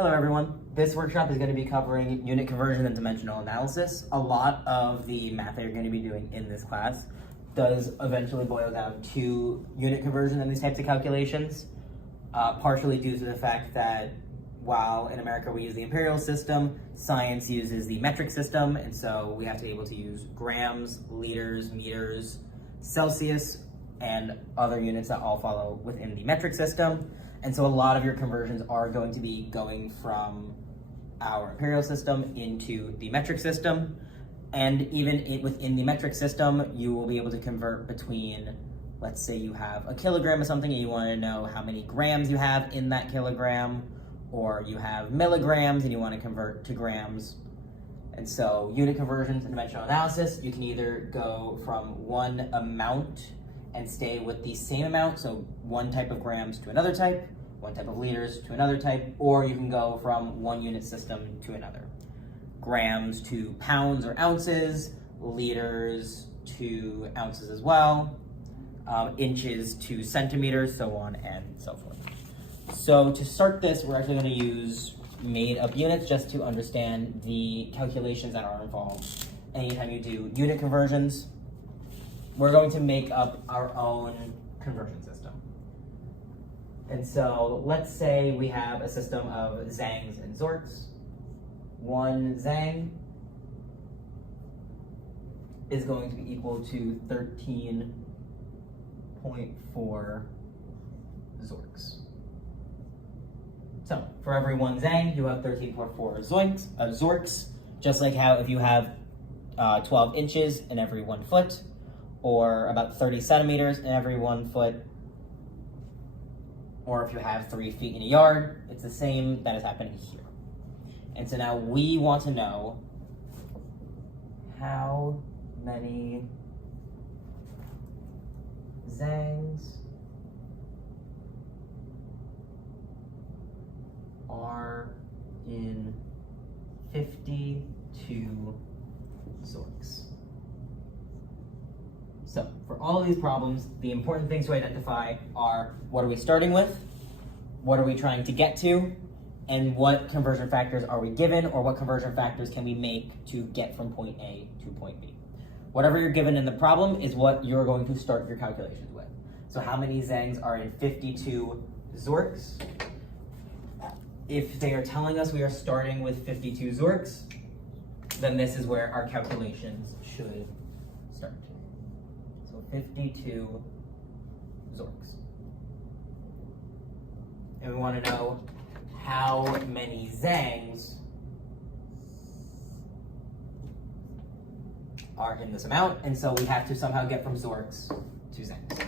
Hello everyone. This workshop is going to be covering unit conversion and dimensional analysis. A lot of the math that you're going to be doing in this class does eventually boil down to unit conversion and these types of calculations, partially due to the fact that while in America we use the imperial system, science uses the metric system, and so we have to be able to use grams, liters, meters, Celsius, and other units that all follow within the metric system. And so a lot of your conversions are going to be going from our imperial system into the metric system. And even within the metric system, you will be able to convert between, let's say you have a kilogram of something and you want to know how many grams you have in that kilogram, or you have milligrams and you want to convert to grams. And so unit conversions and dimensional analysis, you can either go from one amount and stay with the same amount, so one type of grams to another type, one type of liters to another type, or you can go from one unit system to another. Grams to pounds or ounces, liters to ounces as well, inches to centimeters, so on and so forth. So to start this, we're actually going to use made-up units just to understand the calculations that are involved. Anytime you do unit conversions, we're going to make up our own conversion system. And so let's say we have a system of zangs and zorks. One zang is going to be equal to 13.4 zorks. So for every one zang, you have 13.4 zorks, just like how if you have 12 inches in every 1 foot, or about 30 centimeters in every 1 foot, or if you have 3 feet in a yard, it's the same that is happening here. And so now we want to know how many zangs are in 52 zorks. So for all of these problems, the important things to identify are what are we starting with, what are we trying to get to, and what conversion factors are we given, or what conversion factors can we make to get from point A to point B. Whatever you're given in the problem is what you're going to start your calculations with. So how many zangs are in 52 zorks? If they are telling us we are starting with 52 zorks, then this is where our calculations should start. 52 zorks. And we want to know how many zangs are in this amount, and so we have to somehow get from zorks to zangs.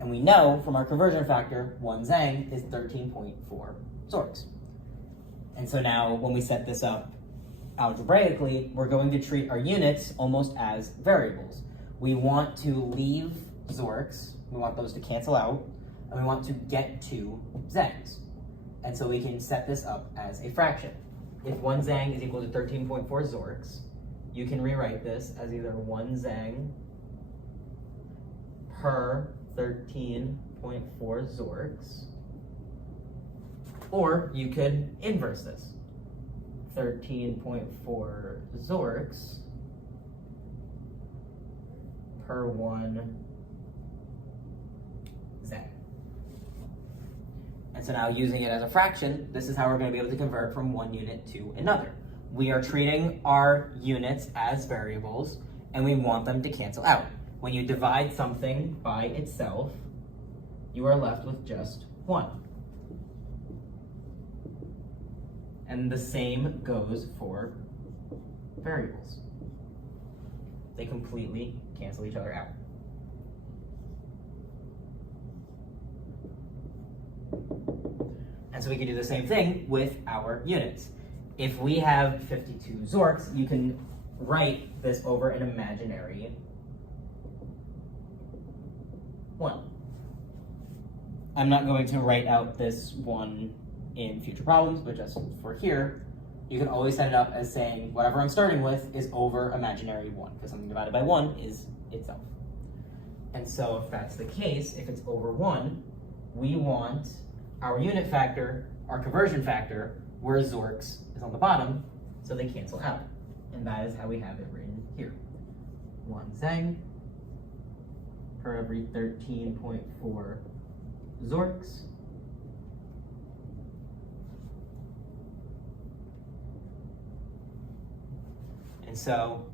And we know from our conversion factor, one zang is 13.4 zorks. And so now when we set this up algebraically, we're going to treat our units almost as variables. We want to leave zorks, we want those to cancel out, and we want to get to zangs. And so we can set this up as a fraction. If one zang is equal to 13.4 zorks, you can rewrite this as either one zang per 13.4 zorks, or you could inverse this. 13.4 zorks per one zang. And so now using it as a fraction, this is how we're going to be able to convert from one unit to another. We are treating our units as variables, and we want them to cancel out. When you divide something by itself, you are left with just one. And the same goes for variables. They completely cancel each other out. And so we can do the same thing with our units. If we have 52 zorks, you can write this over an imaginary 1. I'm not going to write out this 1 in future problems, but just for here, you can always set it up as saying whatever I'm starting with is over imaginary 1, because something divided by 1 is itself. And so if that's the case, if it's over 1, we want our unit factor our conversion factor, where Zorks is on the bottom, so they cancel out. And that is how we have it written here. 1 Zeng per every 13.4 Zorks. And so,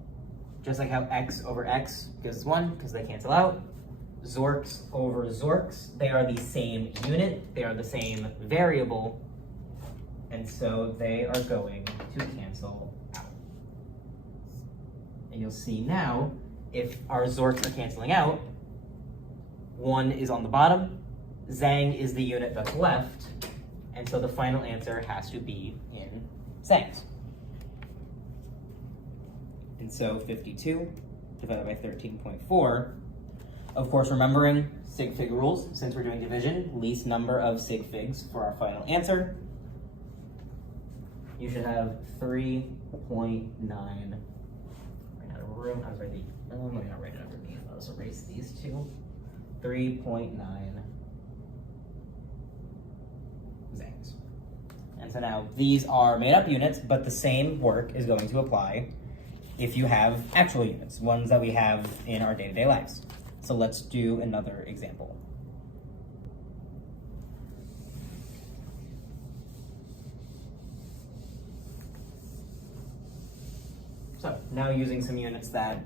just like how x over x gives us 1, because they cancel out, Zorks over Zorks, they are the same unit, they are the same variable, and so they are going to cancel out. And you'll see now, if our Zorks are canceling out, 1 is on the bottom, Zang is the unit that's left, and so the final answer has to be in Zangs. And so 52 divided by 13.4, of course remembering sig fig rules, since we're doing division, least number of sig figs for our final answer. You should have 3.9. Ran out of room. I was writing. Let me not write it underneath. I'll just erase these two. 3.9 Zangs. And so now these are made up units, but the same work is going to apply if you have actual units, ones that we have in our day-to-day lives. So let's do another example. So now using some units that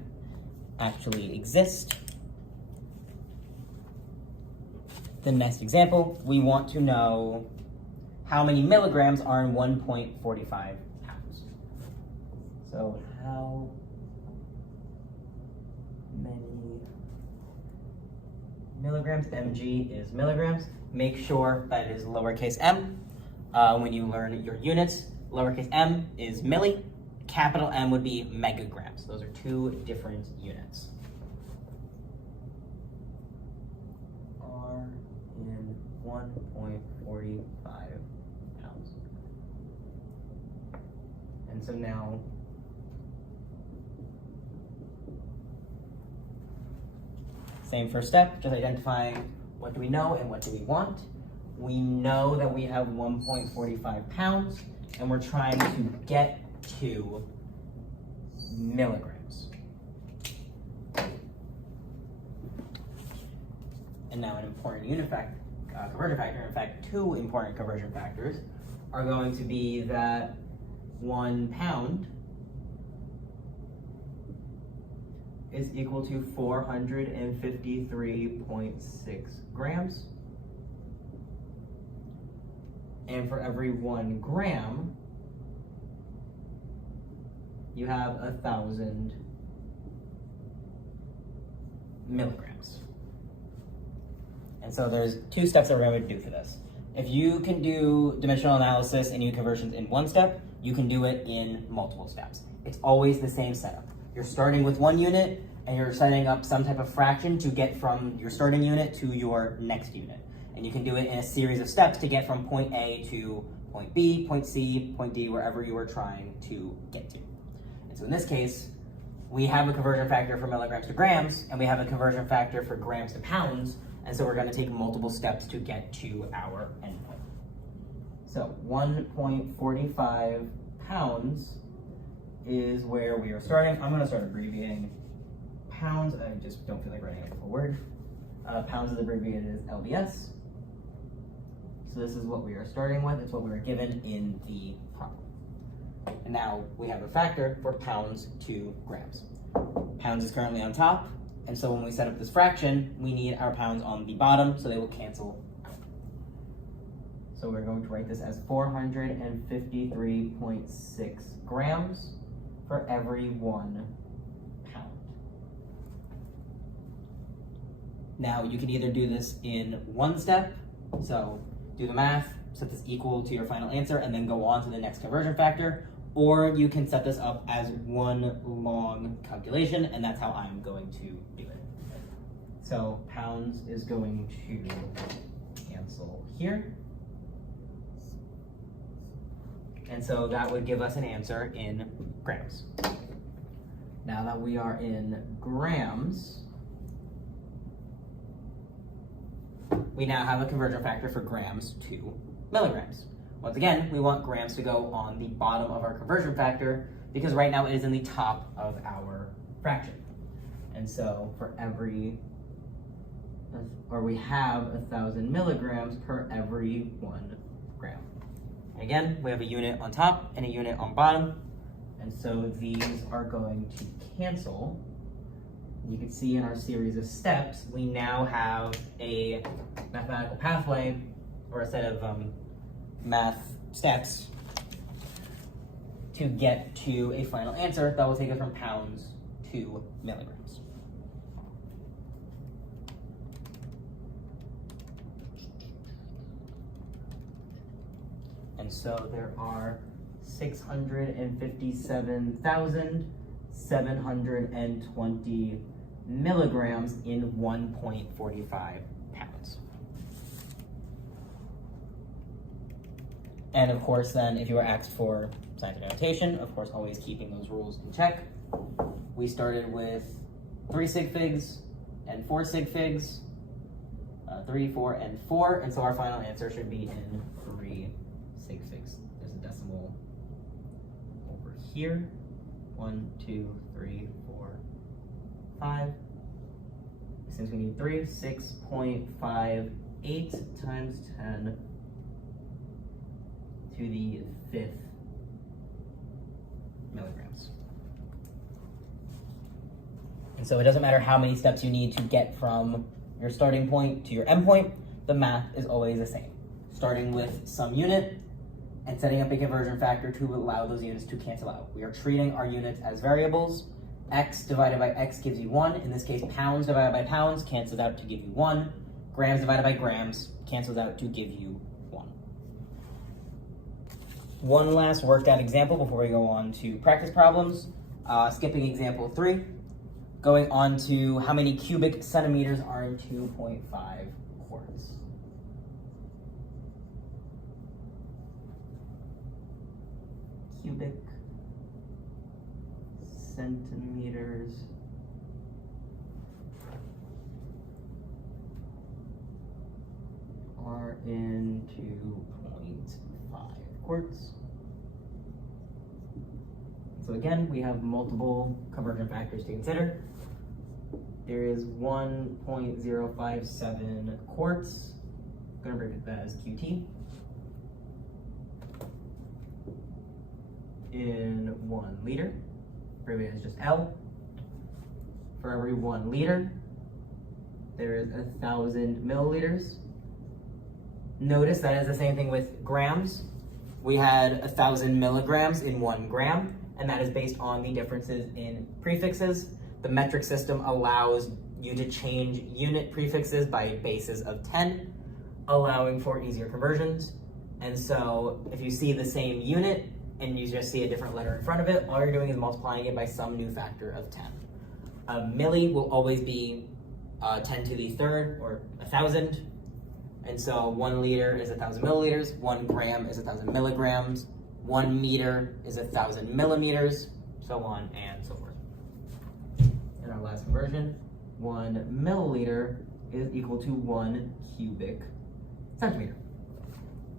actually exist. The next example, we want to know how many milligrams are in 1.45 pounds. So how many milligrams? mg is milligrams. Make sure that it is lowercase m. When you learn your units, lowercase m is milli, capital M would be megagrams. Those are two different units. Are in 1.45 pounds. And so now, same first step, just identifying what do we know and what do we want. We know that we have 1.45 pounds, and we're trying to get to milligrams. And now an important conversion factor, in fact, two important conversion factors are going to be that 1 pound is equal to 453.6 grams. And for every 1 gram, you have 1,000 milligrams. And so there's two steps that we're going to do for this. If you can do dimensional analysis and unit conversions in one step, you can do it in multiple steps. It's always the same setup. You're starting with one unit and you're setting up some type of fraction to get from your starting unit to your next unit. And you can do it in a series of steps to get from point A to point B, point C, point D, wherever you are trying to get to. And so in this case, we have a conversion factor for milligrams to grams, and we have a conversion factor for grams to pounds, and so we're going to take multiple steps to get to our endpoint. So 1.45 pounds is where we are starting. I'm going to start abbreviating pounds. I just don't feel like writing a full word. Pounds is abbreviated as LBS. So this is what we are starting with. It's what we were given in the problem. And now we have a factor for pounds to grams. Pounds is currently on top, and so when we set up this fraction, we need our pounds on the bottom, so they will cancel out. So we're going to write this as 453.6 grams for every 1 pound. Now you can either do this in one step, so do the math, set this equal to your final answer, and then go on to the next conversion factor, or you can set this up as one long calculation, and that's how I'm going to do it. So pounds is going to cancel here. And so that would give us an answer in grams. Now that we are in grams, we now have a conversion factor for grams to milligrams. Once again, we want grams to go on the bottom of our conversion factor because right now it is in the top of our fraction. And so for every, or we have 1,000 milligrams per every 1 gram. And again, we have a unit on top and a unit on bottom. And so these are going to cancel. You can see in our series of steps, we now have a mathematical pathway or a set of math steps to get to a final answer that will take us from pounds to milligrams. And so there are 657,720 milligrams in 1.45 pounds. And of course, then, if you were asked for scientific notation, of course, always keeping those rules in check. We started with 3 sig figs and 4 sig figs, 3, 4, and 4, and so our final answer should be in 3 sig figs. There's a decimal over here. 1, 2, 3, 4, 5. Since we need 3, 6.58 times 10 to the 5th milligrams. And so it doesn't matter how many steps you need to get from your starting point to your end point, the math is always the same. Starting with some unit and setting up a conversion factor to allow those units to cancel out. We are treating our units as variables. X divided by X gives you 1. In this case, pounds divided by pounds cancels out to give you 1. Grams divided by grams cancels out to give you 1. One last worked out example before we go on to practice problems. Skipping example 3, going on to how many cubic centimeters are in 2.5 quarts. Cubic centimeters are in 2.5 quarts. So again, we have multiple conversion factors to consider. There is 1.057 quarts. I'm going to abbreviate that as QT. In 1 liter. Abbreviate as just L. For every 1 liter, there is 1,000 milliliters. Notice that is the same thing with grams. We had 1,000 milligrams in 1 gram, and that is based on the differences in prefixes. The metric system allows you to change unit prefixes by bases of 10, allowing for easier conversions. And so if you see the same unit and you just see a different letter in front of it, all you're doing is multiplying it by some new factor of 10. A milli will always be 10 to the third, or 1,000. And so 1 liter is 1,000 milliliters, 1 gram is 1,000 milligrams, 1 meter is 1,000 millimeters, so on and so forth. In our last conversion, 1 milliliter is equal to 1 cubic centimeter.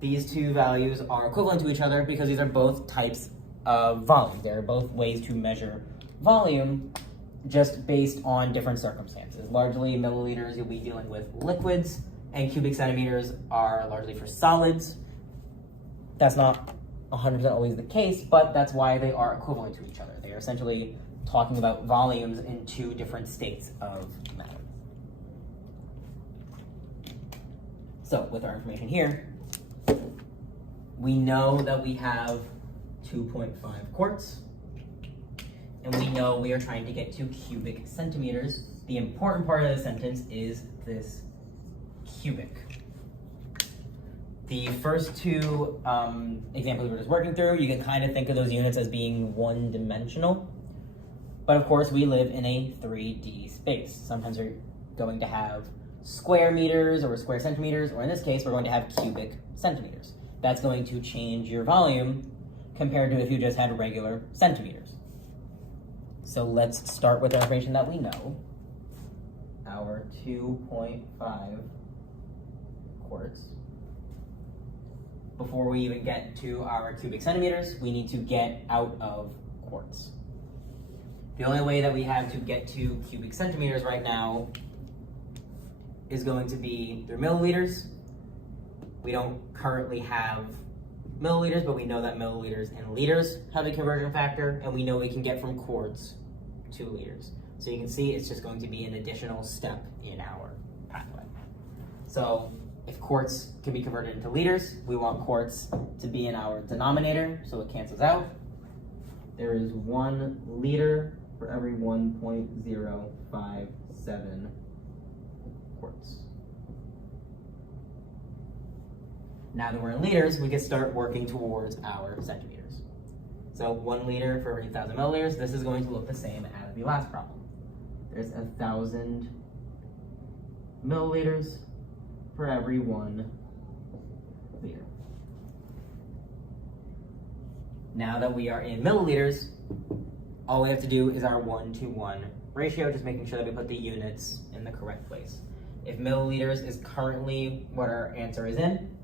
These two values are equivalent to each other because these are both types of volume. They're both ways to measure volume, just based on different circumstances. Largely milliliters, you'll be dealing with liquids, and cubic centimeters are largely for solids. That's not 100% always the case, but that's why they are equivalent to each other. They are essentially talking about volumes in 2 different states of matter. So with our information here, we know that we have 2.5 quarts, and we know we are trying to get to cubic centimeters. The important part of the sentence is this cubic. The first 2 examples we're just working through, you can kind of think of those units as being one-dimensional. But of course, we live in a 3D space. Sometimes we're going to have square meters or square centimeters, or in this case, we're going to have cubic centimeters. That's going to change your volume compared to if you just had regular centimeters. So let's start with our information that we know. Our 2.5 quarts before we even get to our cubic centimeters, we need to get out of quarts. The only way that we have to get to cubic centimeters right now is going to be through milliliters. We don't currently have milliliters, but we know that milliliters and liters have a conversion factor, and we know we can get from quarts to liters. So you can see it's just going to be an additional step in our pathway. So if quarts can be converted into liters, we want quarts to be in our denominator, so it cancels out. There is 1 liter for every 1.057 quarts. Now that we're in liters, we can start working towards our centimeters. So 1 liter for every 1,000 milliliters, this is going to look the same as the last problem. There's 1,000 milliliters for every 1 liter. Now that we are in milliliters, all we have to do is our 1-to-1 ratio, just making sure that we put the units in the correct place. If milliliters is currently what our answer is in,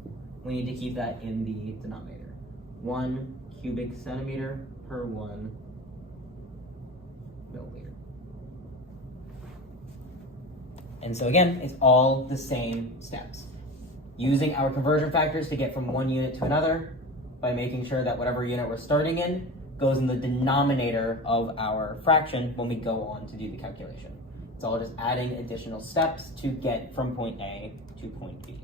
we need to keep that in the denominator. 1 cubic centimeter per 1 milliliter. And so again, it's all the same steps. Using our conversion factors to get from one unit to another by making sure that whatever unit we're starting in goes in the denominator of our fraction when we go on to do the calculation. It's all just adding additional steps to get from point A to point B.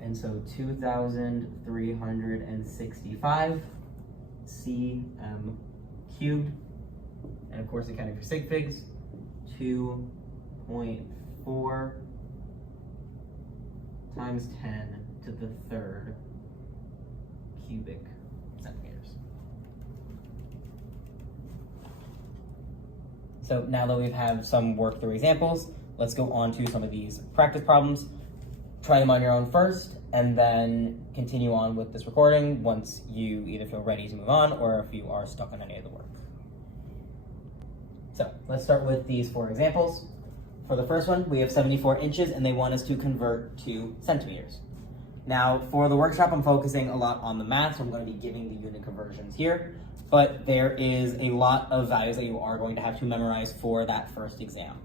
And so 2,365 cm cubed, and of course accounting for sig figs, 2.4 times 10 to the third cubic centimeters. So now that we've had some work through examples, let's go on to some of these practice problems. Try them on your own first, and then continue on with this recording once you either feel ready to move on or if you are stuck on any of the work. So let's start with these 4 examples. For the first one, we have 74 inches and they want us to convert to centimeters. Now for the workshop, I'm focusing a lot on the math, so I'm going to be giving the unit conversions here, but there is a lot of values that you are going to have to memorize for that first exam.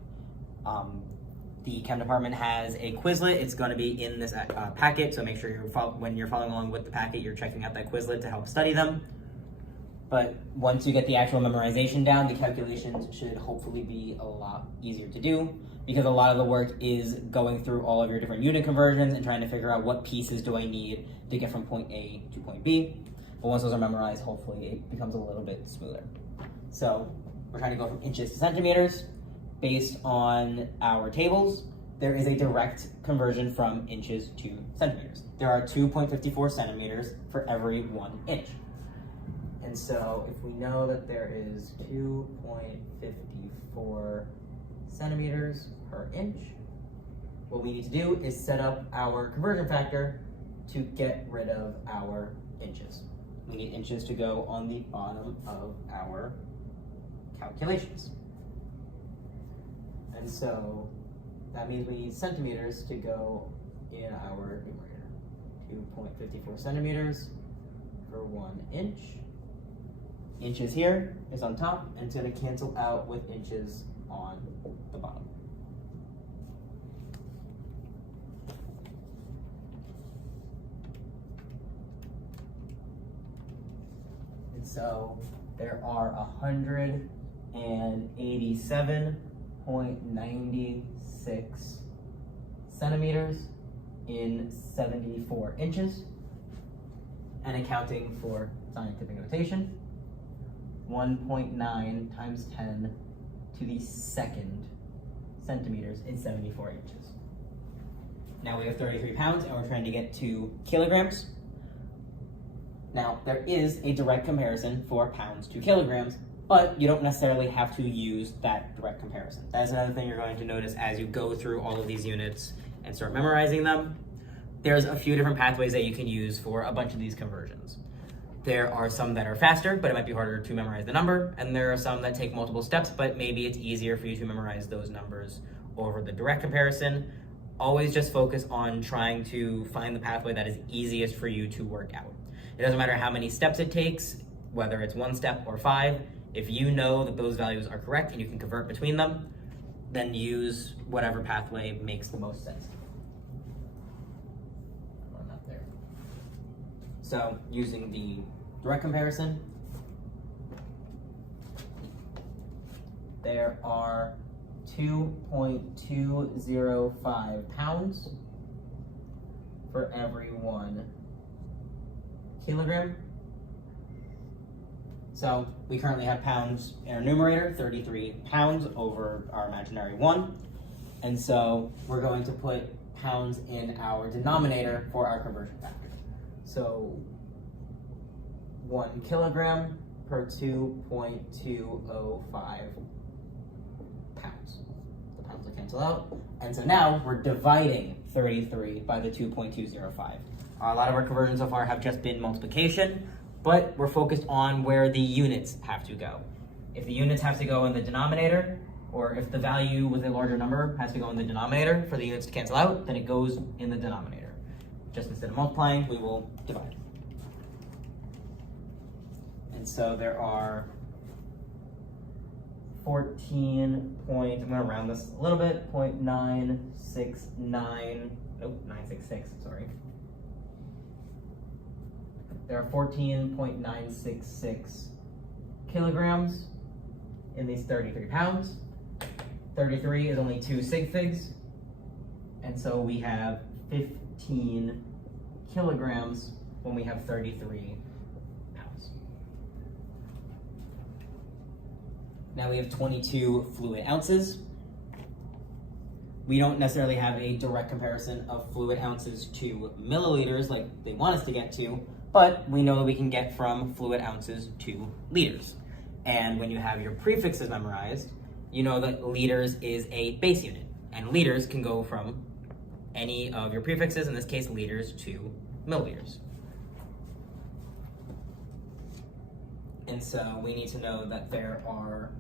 The Chem department has a Quizlet. It's going to be in this packet, so make sure when you're following along with the packet, you're checking out that Quizlet to help study them. But once you get the actual memorization down, the calculations should hopefully be a lot easier to do, because a lot of the work is going through all of your different unit conversions and trying to figure out what pieces do I need to get from point A to point B. But once those are memorized, hopefully it becomes a little bit smoother. So we're trying to go from inches to centimeters. Based on our tables, there is a direct conversion from inches to centimeters. There are 2.54 centimeters for every 1 inch. And so if we know that there is 2.54 centimeters per inch, what we need to do is set up our conversion factor to get rid of our inches. We need inches to go on the bottom of our calculations. And so that means we need centimeters to go in our numerator. 2.54 centimeters for 1 inch. Inches here is on top, and it's going to cancel out with inches on the bottom. And so there are 187.96 centimeters in 74 inches. And accounting for scientific notation, 1.9 times 10 to the second centimeters in 74 inches. Now we have 33 pounds and we're trying to get to kilograms. Now there is a direct comparison for pounds to kilograms, but you don't necessarily have to use that direct comparison. That's another thing you're going to notice as you go through all of these units and start memorizing them. There's a few different pathways that you can use for a bunch of these conversions. There are some that are faster, but it might be harder to memorize the number, and there are some that take multiple steps, but maybe it's easier for you to memorize those numbers over the direct comparison. Always just focus on trying to find the pathway that is easiest for you to work out. It doesn't matter how many steps it takes, whether it's 1 step or 5. If you know that those values are correct and you can convert between them, then use whatever pathway makes the most sense. Run that there. So using the direct comparison, there are 2.205 pounds for every 1 kilogram. So we currently have pounds in our numerator, 33 pounds over our imaginary 1. And so we're going to put pounds in our denominator for our conversion factor. So 1 kilogram per 2.205 pounds. The pounds will cancel out. And so now we're dividing 33 by the 2.205. A lot of our conversions so far have just been multiplication, but we're focused on where the units have to go. If the units have to go in the denominator, or if the value with a larger number has to go in the denominator for the units to cancel out, then it goes in the denominator. Just instead of multiplying, we will divide. And so there are 14 point, I'm gonna round this a little bit, 966, sorry. There are 14.966 kilograms in these 33 pounds. 33 is only 2 sig figs, and so we have 15 kilograms when we have 33 pounds. Now we have 22 fluid ounces. We don't necessarily have a direct comparison of fluid ounces to milliliters like they want us to get to, but we know that we can get from fluid ounces to liters. And when you have your prefixes memorized, you know that liters is a base unit, and liters can go from any of your prefixes, in this case liters, to milliliters. And so we need to know that there are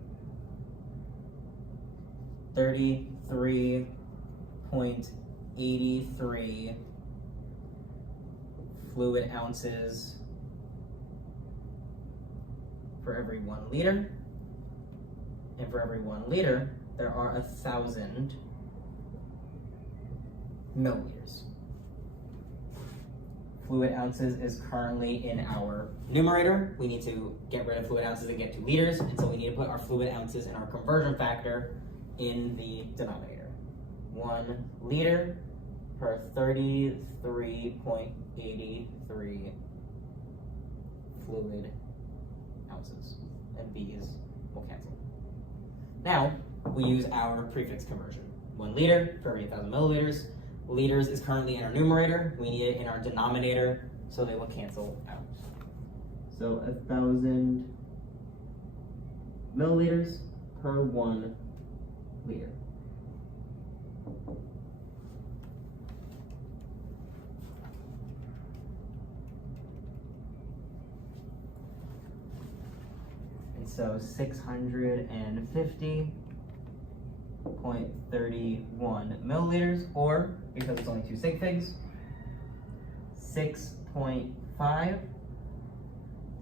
33.83 fluid ounces for every 1 liter. And for every 1 liter, there are 1,000 milliliters. Fluid ounces is currently in our numerator. We need to get rid of fluid ounces and get to liters, and so we need to put our fluid ounces and our conversion factor in the denominator. 1 liter per 33.83 fluid ounces, and these will cancel. Now, we use our prefix conversion. 1 liter for every 1,000 milliliters. Liters is currently in our numerator. We need it in our denominator, so they will cancel out. So 1,000 milliliters per 1 liter. And so 650.31 milliliters, or, because it's only 2 sig figs, 6.5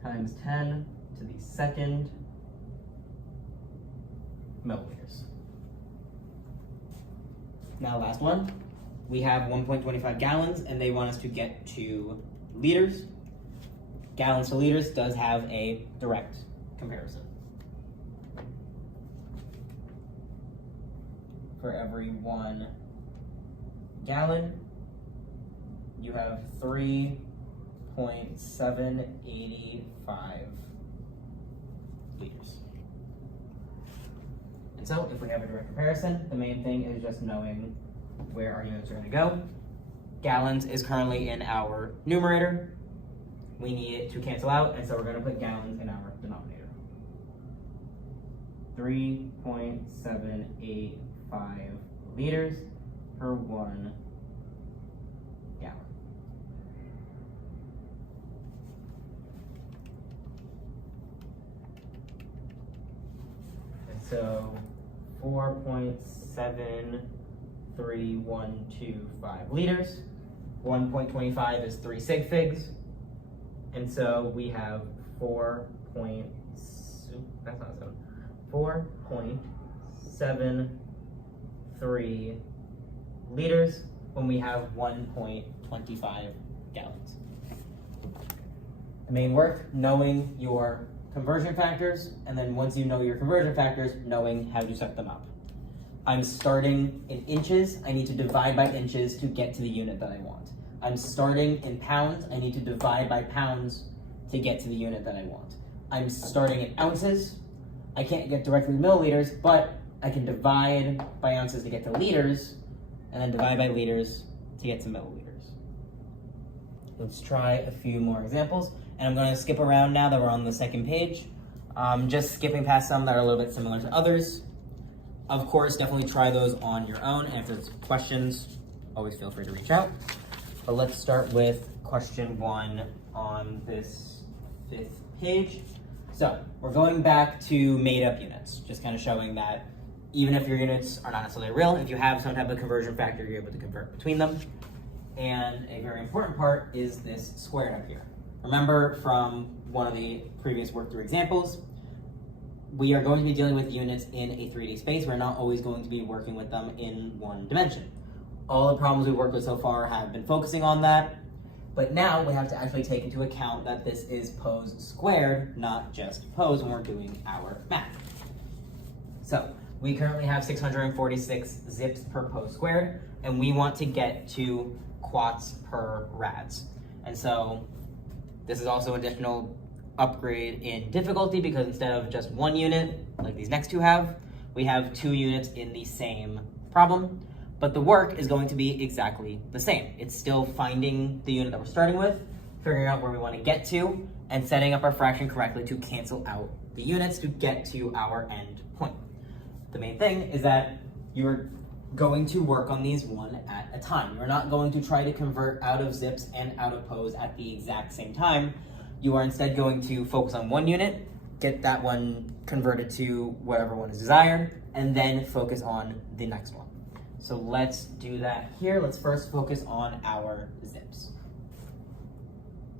times 10 to the second milliliters. Now last one, we have 1.25 gallons, and they want us to get to liters. Gallons to liters does have a direct comparison. For every 1 gallon, you have 3.785 liters. And so if we have a direct comparison, the main thing is just knowing where our units are going to go. Gallons is currently in our numerator. We need it to cancel out, and so we're going to put gallons in our denominator. 3.785 liters per 1 gallon. So 4.73125 liters. 1.25 is 3 sig figs. And so we have 4.73 liters when we have 1.25 gallons. The main work, knowing your conversion factors, and then once you know your conversion factors, knowing how to set them up. I'm starting in inches, I need to divide by inches to get to the unit that I want. I'm starting in pounds, I need to divide by pounds to get to the unit that I want. I'm starting in ounces, I can't get directly to milliliters, but I can divide by ounces to get to liters, and then divide by liters to get to milliliters. Let's try a few more examples, and I'm going to skip around now that we're on the second page, just skipping past some that are a little bit similar to others. Of course, definitely try those on your own, and if there's questions, always feel free to reach out. But let's start with question 1 on this 5th page. So we're going back to made up units, just kind of showing that even if your units are not necessarily real, if you have some type of conversion factor, you're able to convert between them. And a very important part is this squared up here. Remember from one of the previous work through examples, we are going to be dealing with units in a 3D space. We're not always going to be working with them in one dimension. All the problems we've worked with so far have been focusing on that, but now we have to actually take into account that this is pose squared, not just pose when we're doing our math. So we currently have 646 zips per pose squared, and we want to get to quats per rads. And so this is also additional upgrade in difficulty because instead of just 1 unit, like these next 2 have, we have 2 units in the same problem, but the work is going to be exactly the same. It's still finding the unit that we're starting with, figuring out where we want to get to, and setting up our fraction correctly to cancel out the units to get to our end point. The main thing is that you're going to work on these one at a time. You're not going to try to convert out of zips and out of pose at the exact same time. You are instead going to focus on 1 unit, get that one converted to whatever one is desired, and then focus on the next one. So let's do that here. Let's first focus on our zips.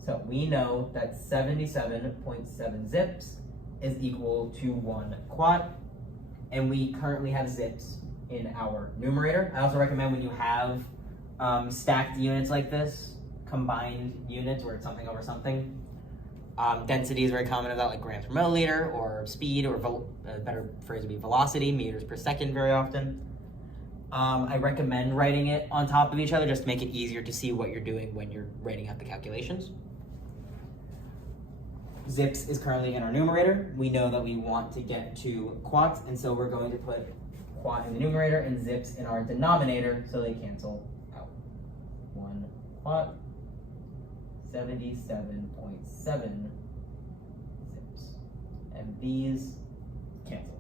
So we know that 77.7 zips is equal to 1 quat, and we currently have zips in our numerator. I also recommend when you have stacked units like this, combined units where it's something over something, density is very common of that, like grams per milliliter, or speed, or a better phrase would be velocity, meters per second very often. I recommend writing it on top of each other just to make it easier to see what you're doing when you're writing out the calculations. Zips is currently in our numerator. We know that we want to get to quats, and so we're going to put quat in the numerator and zips in our denominator so they cancel out. 1 quat, 77.7 zips. And these cancel.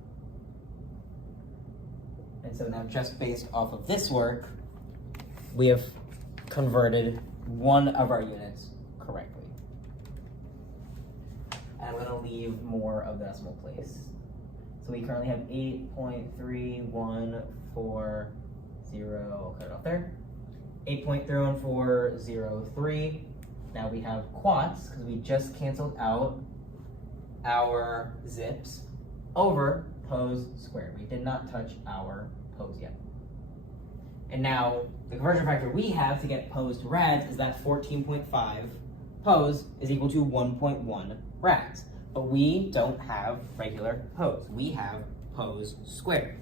And so now just based off of this work, we have converted one of our units correctly. And I'm gonna leave more of the decimal place. So we currently have 8.3140, I'll cut it off there. 8.3143. Now we have quats, because we just canceled out our zips over pose squared. We did not touch our pose yet. And now the conversion factor we have to get pose to rads is that 14.5 pose is equal to 1.1 rads. But we don't have regular pose. We have pose squared.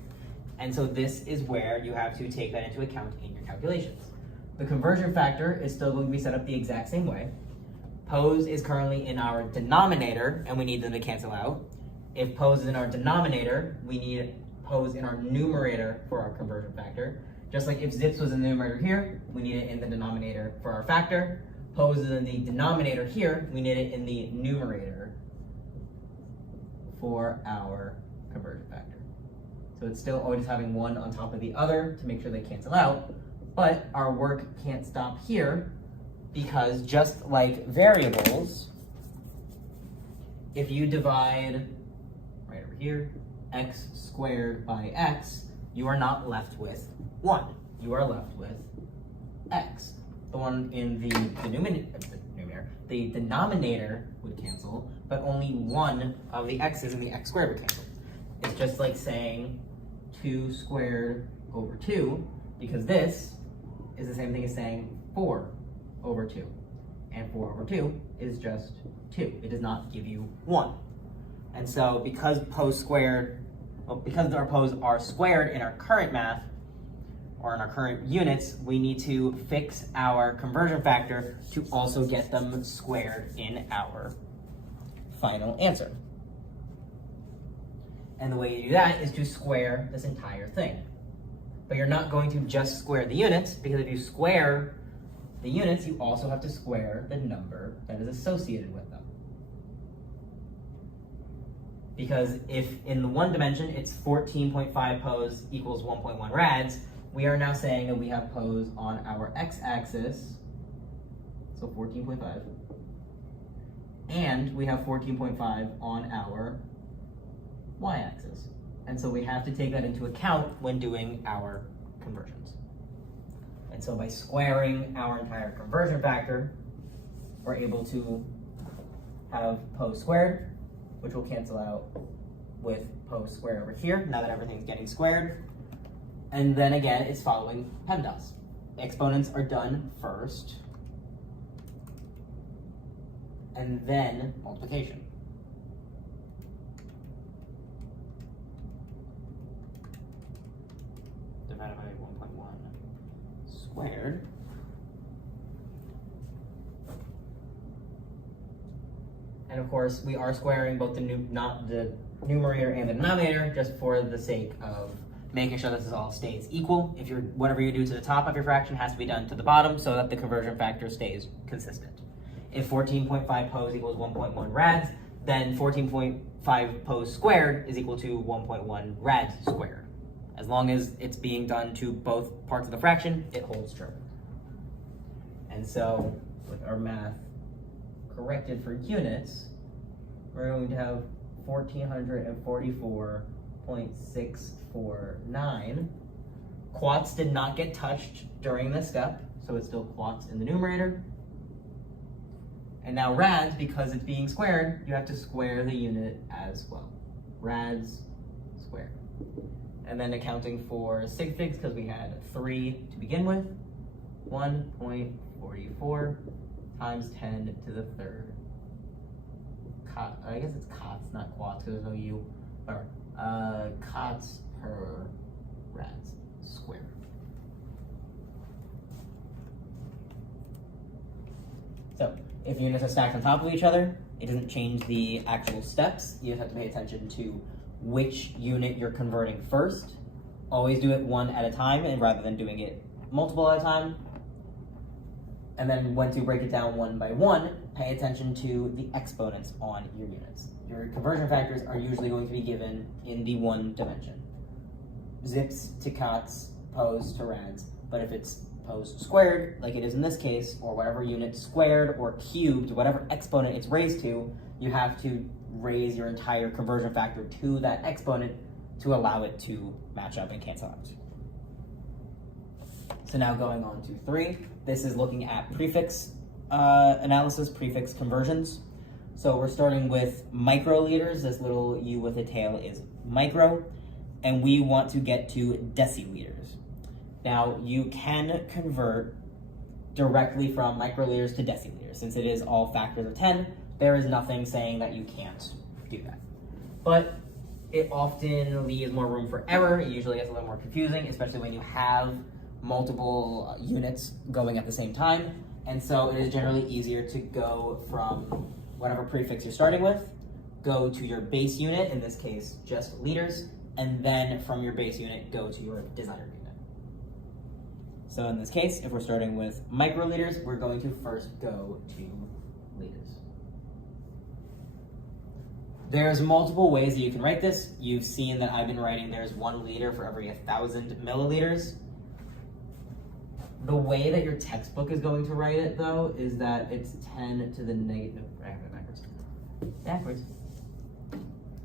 And so this is where you have to take that into account in your calculations. The conversion factor is still going to be set up the exact same way. Pose is currently in our denominator, and we need them to cancel out. If pose is in our denominator, we need pose in our numerator for our conversion factor. Just like if zips was in the numerator here, we need it in the denominator for our factor. Pose is in the denominator here, we need it in the numerator for our conversion factor. So it's still always having one on top of the other to make sure they cancel out, but our work can't stop here because just like variables, if you divide right over here x squared by x, you are not left with 1. You are left with x. The one in the denominator would cancel, but only one of the x's in the x squared would cancel. It's just like saying 2 squared over 2, because this is the same thing as saying 4 over 2. And 4 over 2 is just 2. It does not give you 1. And so because our poles are squared in our current math, or in our current units, we need to fix our conversion factor to also get them squared in our final answer. And the way you do that is to square this entire thing. But you're not going to just square the units, because if you square the units, you also have to square the number that is associated with them. Because if in the one dimension it's 14.5 pos equals 1.1 rads, we are now saying that we have pos on our x-axis, so 14.5, and we have 14.5 on our y-axis. And so we have to take that into account when doing our conversions. And so by squaring our entire conversion factor, we're able to have pos squared, which will cancel out with pos squared over here, now that everything's getting squared. And then again, it's following PEMDAS. Exponents are done first, and then multiplication. Divided by 1.1 squared. And of course, we are squaring both the numerator and the denominator just for the sake of making sure this all stays equal. If whatever you do to the top of your fraction has to be done to the bottom so that the conversion factor stays consistent. If 14.5 pos equals 1.1 rads, then 14.5 pos squared is equal to 1.1 rads squared. As long as it's being done to both parts of the fraction, it holds true. And so with our math corrected for units, we're going to have 1444.649. Quats did not get touched during this step, so it's still quats in the numerator. And now rads, because it's being squared, you have to square the unit as well. Rads squared. And then accounting for sig figs, because we had 3 to begin with, 1.44 times 10 to the third. I guess it's cots, not quats, because there's no u. Or cots per rads squared. So if units are stacked on top of each other, it doesn't change the actual steps. You just have to pay attention to which unit you're converting first. Always do it one at a time, and rather than doing it multiple at a time. And then once you break it down one by one, pay attention to the exponents on your units. Your conversion factors are usually going to be given in the one dimension. Zips to cots, pos to rads. But if it's pos squared, like it is in this case, or whatever unit squared or cubed, whatever exponent it's raised to, you have to raise your entire conversion factor to that exponent to allow it to match up and cancel out. So now going on to 3, this is looking at prefix analysis, prefix conversions. So we're starting with microliters. This little U with a tail is micro, and we want to get to deciliters. Now you can convert directly from microliters to deciliters. Since it is all factors of 10, there is nothing saying that you can't do that. But it often leaves more room for error. It usually gets a little more confusing, especially when you have multiple units going at the same time. And so it is generally easier to go from whatever prefix you're starting with, go to your base unit, in this case, just liters, and then from your base unit, go to your desired unit. So in this case, if we're starting with microliters, we're going to first go to liters. There's multiple ways that you can write this. You've seen that I've been writing there's 1 liter for every 1,000 milliliters. The way that your textbook is going to write it, though, is that it's 10 to the negative, I have it backwards.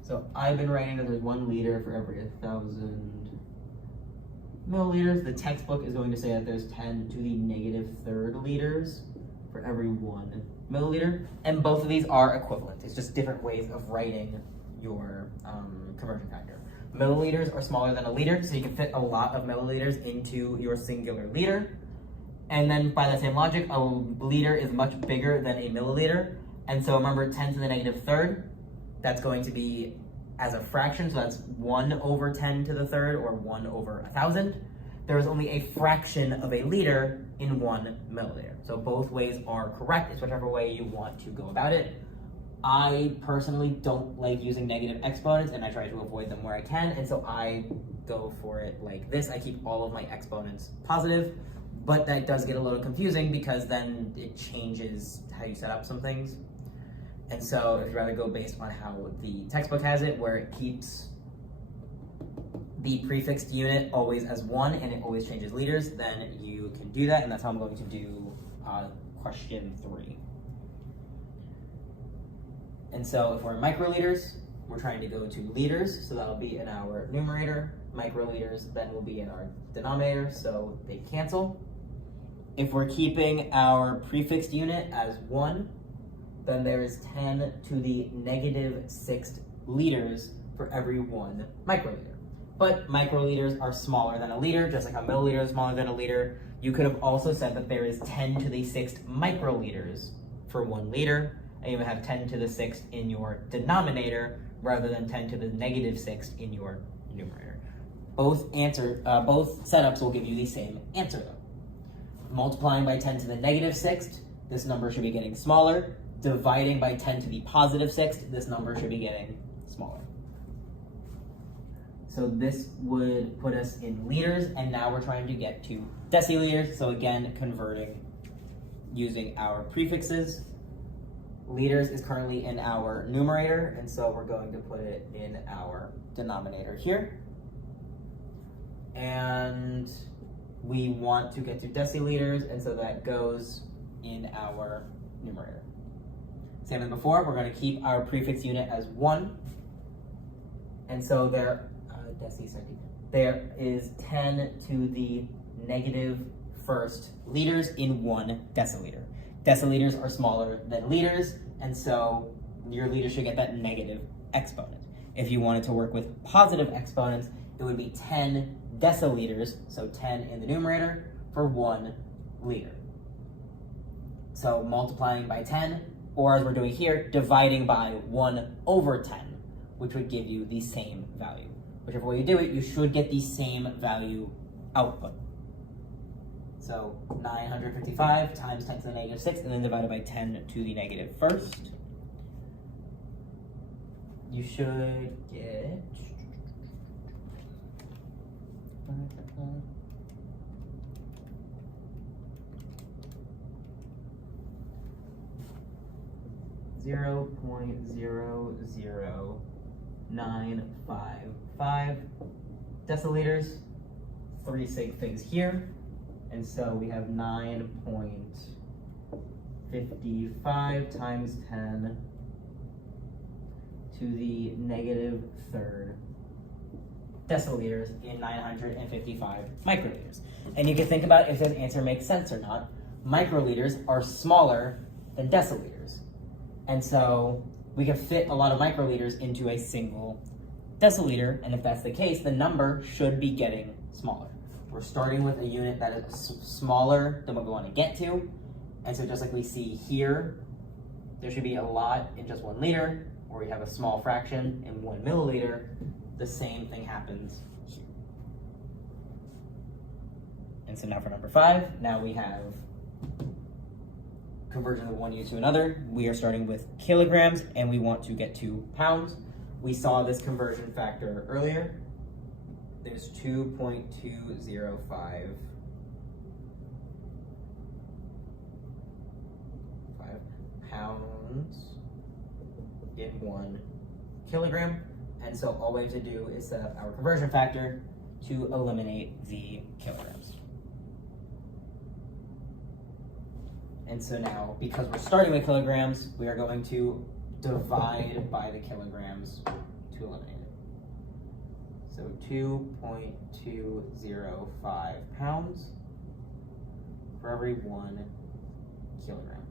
So I've been writing that there's 1 liter for every 1,000 milliliters. The textbook is going to say that there's 10 to the -3rd liters for every 1 milliliter. And both of these are equivalent. It's just different ways of writing your conversion factor. Milliliters are smaller than a liter, so you can fit a lot of milliliters into your singular liter. And then by that same logic, a liter is much bigger than a milliliter. And so remember 10 to the -3rd, that's going to be as a fraction, so that's 1 over 10 to the 3rd or 1 over 1,000. There is only a fraction of a liter in 1 milliliter. So both ways are correct. It's whichever way you want to go about it. I personally don't like using negative exponents, and I try to avoid them where I can, and so I go for it like this. I keep all of my exponents positive, but that does get a little confusing because then it changes how you set up some things. And so if you'd rather go based on how the textbook has it, where it keeps the prefixed unit always as 1 and it always changes liters, then you can do that, and that's how I'm going to do question 3. And so if we're in microliters, we're trying to go to liters, so that'll be in our numerator. Microliters then will be in our denominator, so they cancel. If we're keeping our prefixed unit as 1, then there is 10 to the -6th liters for every 1 microliter. But microliters are smaller than a liter, just like a milliliter is smaller than a liter. You could have also said that there is 10 to the 6th microliters for 1 liter, and you would have 10 to the 6th in your denominator rather than 10 to the -6th in your numerator. Both setups will give you the same answer though. Multiplying by 10 to the -6th, this number should be getting smaller. Dividing by 10 to the +6th, this number should be getting smaller. So this would put us in liters, and now we're trying to get to deciliters. So again, converting using our prefixes. Liters is currently in our numerator, and so we're going to put it in our denominator here. And we want to get to deciliters, and so that goes in our numerator. Same as before, we're going to keep our prefix unit as 1. And so there is 10 to the -1st liters in 1 deciliter. Deciliters are smaller than liters, and so your liter should get that negative exponent. If you wanted to work with positive exponents, it would be 10 deciliters, so 10 in the numerator, for 1 liter. So multiplying by 10, or as we're doing here, dividing by 1 over 10, which would give you the same value. Whichever way you do it, you should get the same value output. So 955 times 10 to the -6, and then divided by 10 to the -1st. You should get 0.00955 deciliters, 3 sig figs here, and so we have 9.55 times 10 to the -3rd deciliters in 955 microliters. And you can think about if this answer makes sense or not. Microliters are smaller than deciliters. And so we can fit a lot of microliters into a single deciliter, and if that's the case, the number should be getting smaller. We're starting with a unit that is smaller than what we want to get to, and so just like we see here, there should be a lot in just 1 liter, or we have a small fraction in 1 milliliter. The same thing happens here. And so now for number 5, now we have conversion of one unit to another. We are starting with kilograms, and we want to get to pounds. We saw this conversion factor earlier. There's 2.205 pounds in 1 kilogram. And so all we have to do is set up our conversion factor to eliminate the kilograms. And so now, because we're starting with kilograms, we are going to divide by the kilograms to eliminate it. So 2.205 pounds for every 1 kilogram.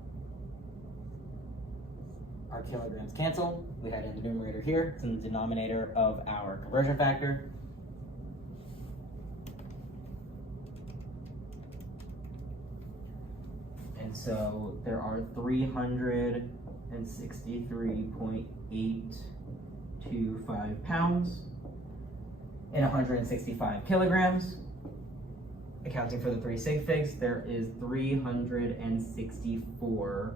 Our kilograms cancel. We had in the numerator here. It's in the denominator of our conversion factor. And so there are 363.825 pounds in 165 kilograms. Accounting for the 3 sig figs, there is 364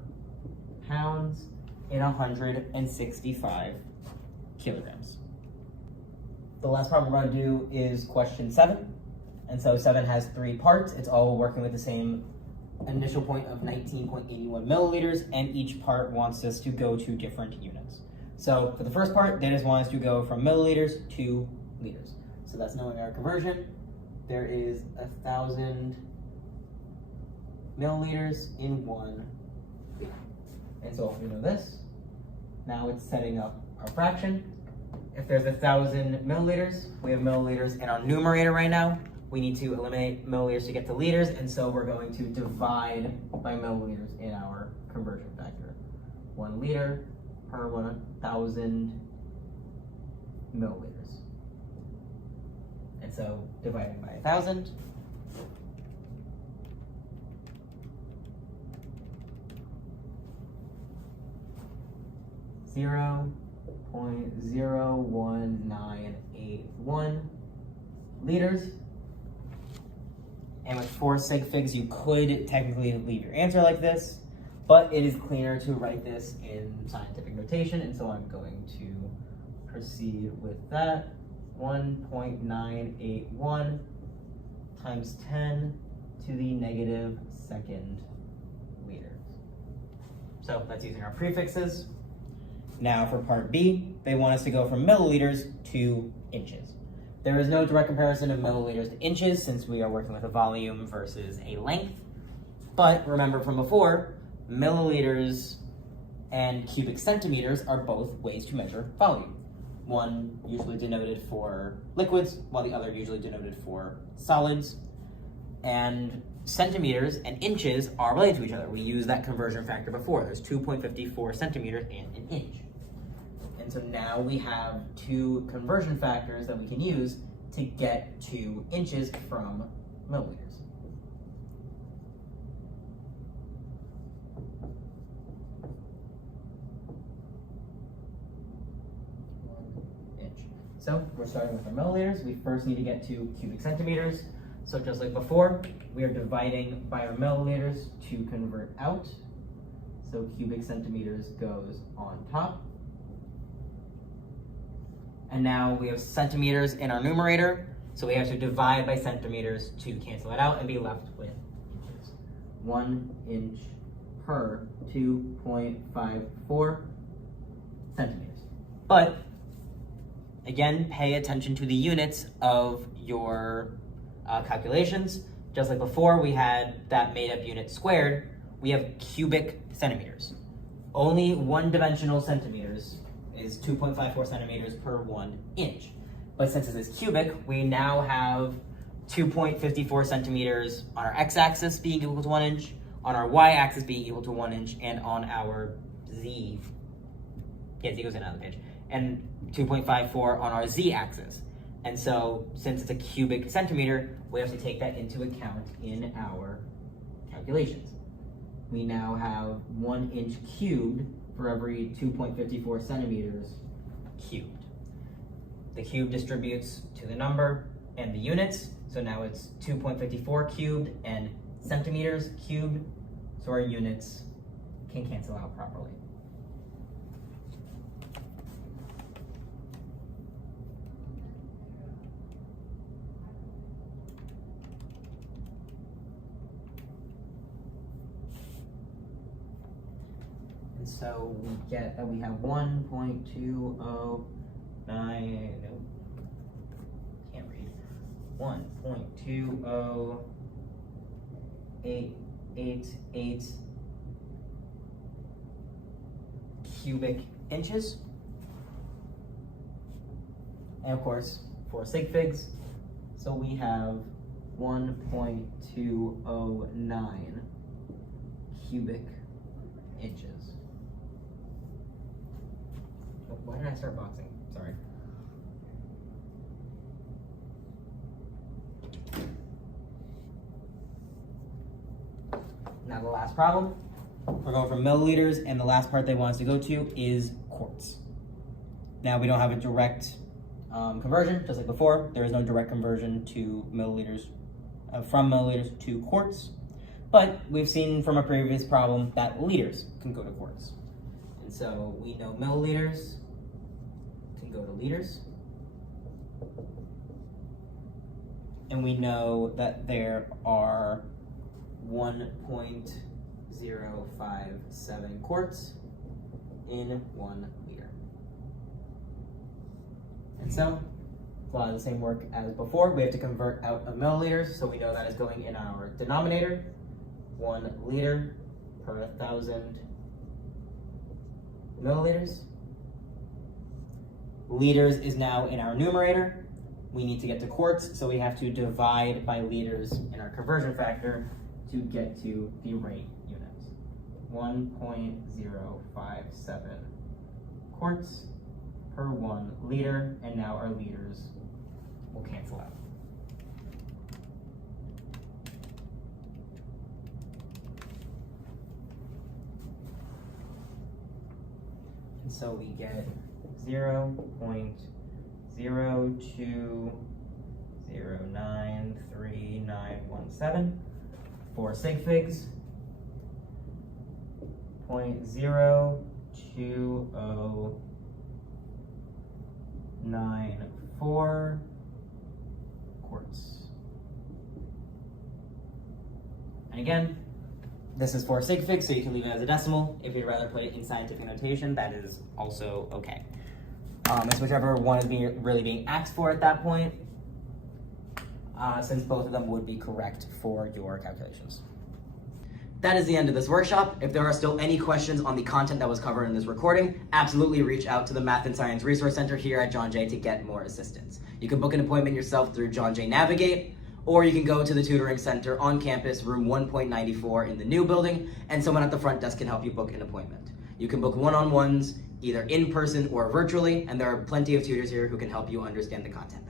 pounds in 165 kilograms. The last part we're going to do is question 7. And so 7 has 3 parts. It's all working with the same initial point of 19.81 milliliters, and each part wants us to go to different units. So for the first part, they just want us to go from milliliters to liters. So that's knowing our conversion. There is 1,000 milliliters in 1 liter. And so if we know this, now it's setting up our fraction. If there's 1,000 milliliters, we have milliliters in our numerator right now. We need to eliminate milliliters to get to liters, and so we're going to divide by milliliters in our conversion factor. 1 liter per 1,000 milliliters. And so dividing by 1,000, .0.01981 liters. And with 4 sig figs, you could technically leave your answer like this, but it is cleaner to write this in scientific notation, and so I'm going to proceed with that. 1.981 times 10 to the negative second liters. So that's using our prefixes. Now for part B, they want us to go from milliliters to inches. There is no direct comparison of milliliters to inches since we are working with a volume versus a length. But remember from before, milliliters and cubic centimeters are both ways to measure volume. One usually denoted for liquids, while the other usually denoted for solids. And centimeters and inches are related to each other. We used that conversion factor before. There's 2.54 centimeters and an inch. And so now we have 2 conversion factors that we can use to get to inches from milliliters. So we're starting with our milliliters. We first need to get to cubic centimeters. So just like before, we are dividing by our milliliters to convert out. So cubic centimeters goes on top. And now we have centimeters in our numerator. So we have to divide by centimeters to cancel it out and be left with inches. 1 inch per 2.54 centimeters. But again, pay attention to the units of your calculations. Just like before, we had that made up unit squared. We have cubic centimeters. Only one-dimensional centimeters is 2.54 centimeters per 1 inch. But since this is cubic, we now have 2.54 centimeters on our x-axis being equal to 1 inch, on our y-axis being equal to 1 inch, and on our z goes in on the page, and 2.54 on our z-axis. And so, since it's a cubic centimeter, we have to take that into account in our calculations. We now have 1 inch cubed for every 2.54 centimeters cubed. The cube distributes to the number and the units, so now it's 2.54 cubed and centimeters cubed, so our units can cancel out properly. So we get that we have 1.209, no, can't read, 1.20888 cubic inches. And of course, 4 sig figs. So we have 1.209 cubic inches. Oh, why did I start boxing? Sorry. Now the last problem, we're going from milliliters, and the last part they want us to go to is quarts. Now we don't have a direct conversion, just like before. There is no direct conversion to milliliters, from milliliters to quarts, but we've seen from a previous problem that liters can go to quarts. And so we know milliliters can go to liters, and we know that there are 1.057 quarts in 1 liter. And so, a lot of the same work as before. We have to convert out of milliliters, so we know that is going in our denominator. 1 liter per 1,000 milliliters. Liters is now in our numerator. We need to get to quarts, so we have to divide by liters in our conversion factor to get to the rate units. 1.057 quarts per 1 liter, and now our liters will cancel out. And so we get 0.02093917 for sig figs, 0.02094 quarts. And again, this is for sig figs, so you can leave it as a decimal. If you'd rather put it in scientific notation, that is also okay. It's whichever one is really being asked for at that point, since both of them would be correct for your calculations. That is the end of this workshop. If there are still any questions on the content that was covered in this recording, absolutely reach out to the Math and Science Resource Center here at John Jay to get more assistance. You can book an appointment yourself through John Jay Navigate, or you can go to the tutoring center on campus, room 1.94 in the new building, and someone at the front desk can help you book an appointment. You can book one-on-ones, either in person or virtually, and there are plenty of tutors here who can help you understand the content.